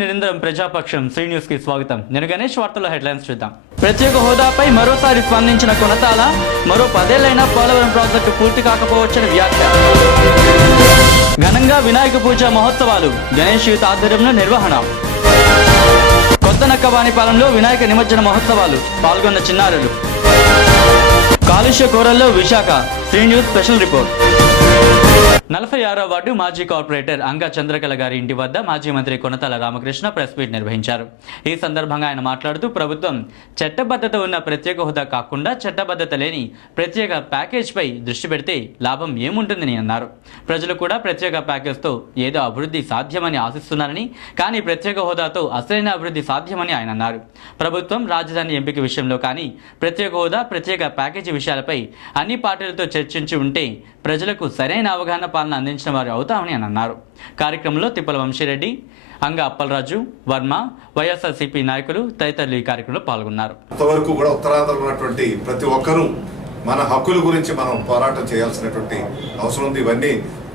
నిరంతరం ప్రజాపక్షం శ్రీ న్యూస్ కి స్వాగతం. నేను గణేష్. వార్తల్లో హెడ్లైన్స్ చూద్దాం. ప్రత్యేక హోదాపై మరోసారి స్పందించిన కొనతాల, మరో 10 ఏళ్లైనా పోలవరం ప్రాజెక్టు పూర్తి కాకపోవచ్చని వ్యాఖ్య. ఘనంగా వినాయక పూజ మహోత్సవాలు, గణేష్ యూత్ ఆధ్వర్యంలో నిర్వహణ. కొత్త నక్కవాణిపాలెంలో వినాయక నిమజ్జన మహోత్సవాలు, పాల్గొన్న చిన్నారులు. కాలుష్య కోరల్లో Visakha. Sri news special report. 46వ వార్డు మాజీ కార్పొరేటర్ అంగా చంద్రకళ గారి ఇంటి వద్ద మాజీ మంత్రి కొనతాల రామకృష్ణ ప్రెస్ మీట్ నిర్వహించారు. ఈ సందర్భంగా ఆయన మాట్లాడుతూ ప్రభుత్వం చట్టబద్ధత ఉన్న ప్రత్యేక హోదా కాకుండా చట్టబద్ధత లేని ప్రత్యేక ప్యాకేజ్పై దృష్టి పెడితే లాభం ఏముంటుందని అన్నారు. ప్రజలు కూడా ప్రత్యేక ప్యాకేజ్తో ఏదో అభివృద్ధి సాధ్యమని ఆశిస్తున్నారని, కానీ ప్రత్యేక హోదాతో అసలైన అభివృద్ధి సాధ్యమని ఆయన అన్నారు. ప్రభుత్వం రాజధాని ఎంపిక విషయంలో కానీ ప్రత్యేక హోదా, ప్రత్యేక ప్యాకేజీ విషయాలపై అన్ని పార్టీలతో చర్చించి ఉంటే ప్రజలకు సరైన అవగాహన పాలన అందించిన వారు అవుతామని అని అన్నారు. కార్యక్రమంలో తిప్పల వంశీరెడ్డి, అంగ అప్పలరాజు, వర్మ, వైఎస్ఆర్సీపీ నాయకులు తదితరులు ఈ కార్యక్రమంలో పాల్గొన్నారు. అంతవరకు కూడా ఉత్తరాంధ్రలో ఉన్నటువంటి ప్రతి ఒక్కరూ మన హక్కుల గురించి మనం పోరాటం చేయాల్సినటువంటి అవసరం ఉంది. ఇవన్నీ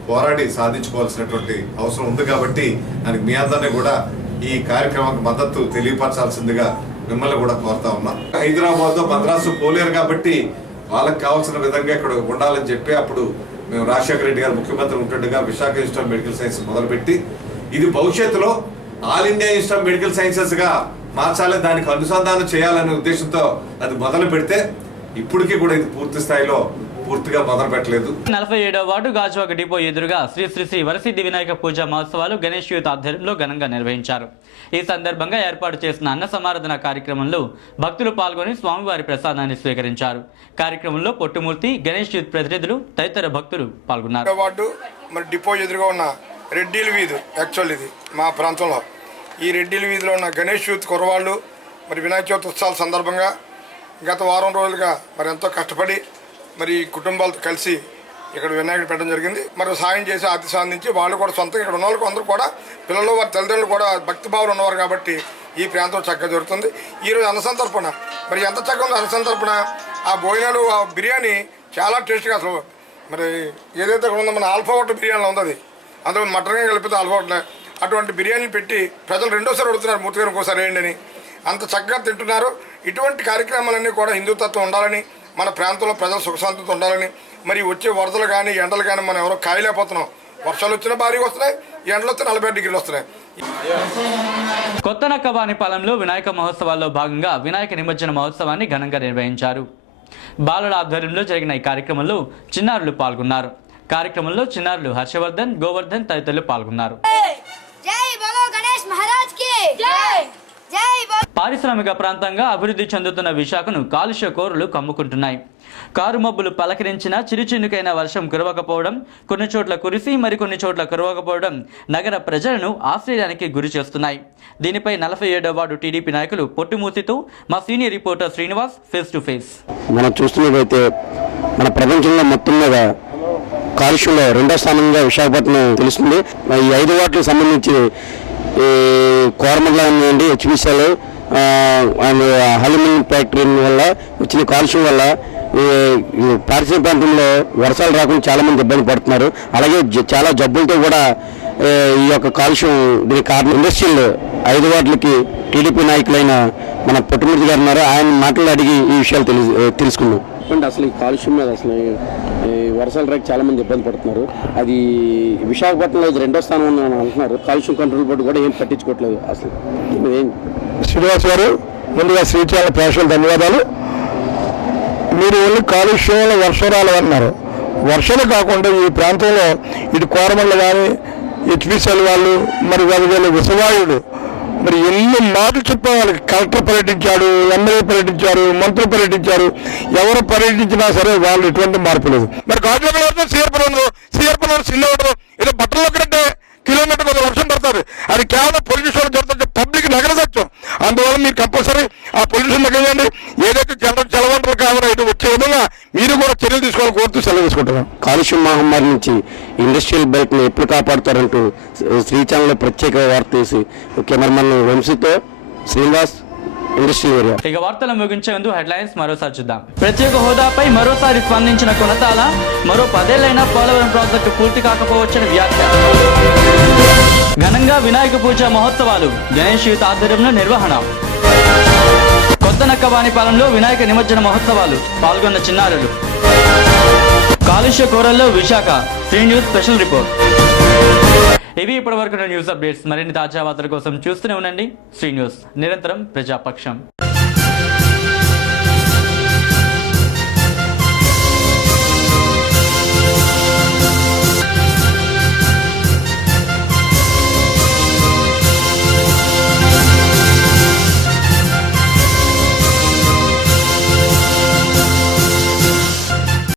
పోరాడి సాధించుకోవాల్సినటువంటి అవసరం ఉంది. కాబట్టి దానికి మీ అందరినీ కూడా ఈ కార్యక్రమానికి మద్దతు తెలియపరచాల్సిందిగా మిమ్మల్ని కూడా కోరుతా ఉన్నా. హైదరాబాద్ మద్రాసు పోలేరు కాబట్టి వాళ్ళకి కావాల్సిన విధంగా ఇక్కడ ఉండాలని చెప్పి అప్పుడు మేము రాజశేఖర రెడ్డి గారు ముఖ్యమంత్రి ఉంటుండగా Visakha institute of medical science మొదలుపెట్టి ఇది భవిష్యత్తులో all India institute of medical sciences గా మార్చాలి, దానికి అనుసంధానం చేయాలనే ఉద్దేశంతో అది మొదలు పెడితే ఇప్పటికీ కూడా ఇది పూర్తి స్థాయిలో పూర్తిగా మొదలు పెట్టలేదు. 47వ వార్డు గాజువాక డిపో ఎదురుగా శ్రీ శ్రీ శ్రీ వరసిద్ధి వినాయక పూజ మహోత్సవాలు గణేష్ యూత్ ఆధ్వర్యంలో ఘనంగా నిర్వహించారు. ఈ సందర్భంగా ఏర్పాటు చేసిన అన్న సమారాధన కార్యక్రమంలో భక్తులు పాల్గొని స్వామివారి ప్రసాదాన్ని స్వీకరించారు. కార్యక్రమంలో పొట్టుమూర్తి, గణేష్ యూత్ ప్రతినిధులు తదితర భక్తులు పాల్గొన్నారు. వార్డు మరి డిపో ఎదురుగా ఉన్న రెడ్డిల వీధి, యాక్చువల్ ఇది మా ప్రాంతంలో ఈ రెడ్డిల వీధిలో ఉన్న గణేష్ యూత్ కుర్రవాళ్ళు మరి వినాయక చవితి ఉత్సవాల సందర్భంగా గత వారం రోజులుగా మరి ఎంతో కష్టపడి మరి కుటుంబాలతో కలిసి ఇక్కడ వినాయకుడు పెట్టడం జరిగింది. మరి సాయం చేసి ఆర్థిక అందించి వాళ్ళు కూడా సొంతంగా ఇక్కడ ఉన్న వాళ్ళకు అందరూ కూడా పిల్లలు, వారి తల్లిదండ్రులు కూడా భక్తి భావాలు ఉన్నవారు కాబట్టి ఈ ప్రాంతం చక్కగా జరుగుతుంది. ఈరోజు అన్నసంతర్పణ మరి ఎంత చక్కగా ఉంది. అన్నసంతర్పణ ఆ భోజనాలు, ఆ బిర్యానీ చాలా టేస్ట్గా అసలు మరి ఏదైతే ఉందో మన ఆల్ఫా హోటల్ బిర్యానీలో ఉంది, అందులో మటన్గా కలిపితే ఆల్ఫా హోటల్ అటువంటి బిర్యానీ పెట్టి ప్రజలు రెండోసారి అడుగుతున్నారు మూర్తిగా ఇంకోసారి వేయండి అని. అంత చక్కగా తింటున్నారు. ఇటువంటి కార్యక్రమాలన్నీ కూడా హిందుత్వం ఉండాలని, మన ప్రాంతంలో ప్రజలు సుఖశాంతితో ఉండాలని, మరి వచ్చే వరదలు కానీ ఎండలు కానీ మనం ఎవరో కాయలేకపోతున్నాం. వర్షాలు వచ్చినా భారీగా వస్తున్నాయి, ఎండలు వస్తే 40 డిగ్రీలు వస్తున్నాయి. కొత్త నక్కవాణిపాలెంలో వినాయక మహోత్సవాల్లో భాగంగా వినాయక నిమజ్జన మహోత్సవాన్ని ఘనంగా నిర్వహించారు. బాలుల ఆధ్వర్యంలో జరిగిన ఈ కార్యక్రమంలో చిన్నారులు పాల్గొన్నారు. కార్యక్రమంలో చిన్నారులు హర్షవర్ధన్, గోవర్ధన్ తదితరులు పాల్గొన్నారు. పారిశ్రామిక ప్రాంతంగా అభివృద్ధి చెందుతున్న విశాఖను కాలుష్య కోరలు కమ్ముకుంటున్నాయి. కారు మబ్బులు పలకరించిన చిరుచినుకైన వర్షం కురవకపోవడం, కొన్ని చోట్ల కురిసి మరికొన్ని చోట్ల కురవకపోవడం నగర ప్రజలను ఆశ్చర్యానికి గురి చేస్తున్నాయి. దీనిపై 47వ వార్డు టీడీపీ నాయకులు పొట్టుమూర్తితో మా senior reporter Srinivas face to face. మనం చూస్తున్నట్లయితే మన ప్రపంచంలో మొత్తం మీద కాలుష్యంలో 2వ స్థానంగా విశాఖపట్నం తెలుస్తుంది. ఈ 5 వార్డులకు సంబంధించి ఈ కోరమండలం నుండి హెచ్పిసిఎల్ అండ్ అల్యూమినియం ఫ్యాక్టరీ వల్ల వచ్చిన కాలుష్యం వల్ల పారిశ్రామిక ప్రాంతంలో వర్షాలు రాకుండా చాలా మంది ఇబ్బంది పడుతున్నారు. అలాగే చాలా జబ్బులతో కూడా ఈ యొక్క కాలుష్యం దీనికి కారణం. ఇండస్ట్రియల్ 5 వార్డులకి టీడీపీ నాయకులైన మన పొట్టుమూర్తి గారు ఉన్నారు. ఆయన మాటలు అడిగి ఈ విషయాలు తెలుసుకున్నాం. అంటే అసలు ఈ కాలుష్యం మీద అసలు వర్షాలు రాక చాలా మంది ఇబ్బంది పడుతున్నారు. అది విశాఖపట్నంలో 2వ స్థానం అని అంటున్నారు. కాలుష్యం కంట్రోల్ బోర్డు కూడా ఏం పట్టించుకోవట్లేదు. అసలు శ్రీనివాస్ గారు, ముందుగా శ్రీచాల ప్రేక్షకులు ధన్యవాదాలు. మీరు ఓన్లీ కాలుష్యంలో వర్షాలు అన్నారు. వర్షాలు కాకుండా ఈ ప్రాంతంలో ఇటు కోరమండలు కానీ హెచ్పిసిఎల్ వాళ్ళు మరి వాళ్ళ విషవాయుడు మరి ఎన్ని మాటలు చెప్పే వాళ్ళకి కలెక్టర్ పర్యటించాడు, ఎమ్మెల్యే పర్యటించారు, మంత్రులు పర్యటించారు. ఎవరు పర్యటించినా సరే వాళ్ళు ఎటువంటి మార్పు లేదు. మరి గాజువాకలో సీఆర్పురం సిల్లు ఏదో బట్టలు కంటే కిలోమీటర్ కొంత వర్షం పడుతుంది. అది కేవలం పొల్యూషన్ జరుగుతుంది, పబ్లిక్ నగర సత్యం. అందువల్ల మీరు కంపల్సరీ ఆ పొల్యూషన్ తగ్గించండి. ఏదైతే జలవనరులు కావాలో ఇది వచ్చే విధంగా మీరు కూడా చర్యలు తీసుకోవాలని కోరుతూ సెలవు తీసుకుంటున్నాం. కాలుష్యం మహమ్మారి నుంచి ఇండస్ట్రియల్ బెల్ట్ని ఎప్పుడు కాపాడుతారంటూ శ్రీచాలంలో ప్రత్యేక వార్త తీసి కెమెరామన్ వంశీతో శ్రీనివాస్, ఇండస్ట్రియల్ ఏరియా. ఇక వార్తలు ముగించే ముందు హెడ్లైన్స్ మరోసారి చూద్దాం. ప్రత్యేక హోదాపై మరోసారి స్పందించిన కొనతాల, మరో 10 ఏళ్లైనా పోలవరం ప్రాజెక్టు పూర్తి కాకపోవచ్చని వ్యాఖ్య. ఘనంగా వినాయక పూజ మహోత్సవాలు గణేష్ యూత్ ఆధ్వర్యంలో నిర్వహణ. కొత్త నక్కవానిపాలెంలో వినాయక నిమజ్జన మహోత్సవాలు పాల్గొన్న చిన్నారులు. కాలుష్య కోరల్లో Visakha. Sri news special report. ఇవి ఇప్పటివరకు న్యూస్ అప్డేట్స్. మరిన్ని తాజా వార్తల కోసం చూస్తూనే ఉండండి శ్రీ న్యూస్, నిరంతరం ప్రజాపక్షం.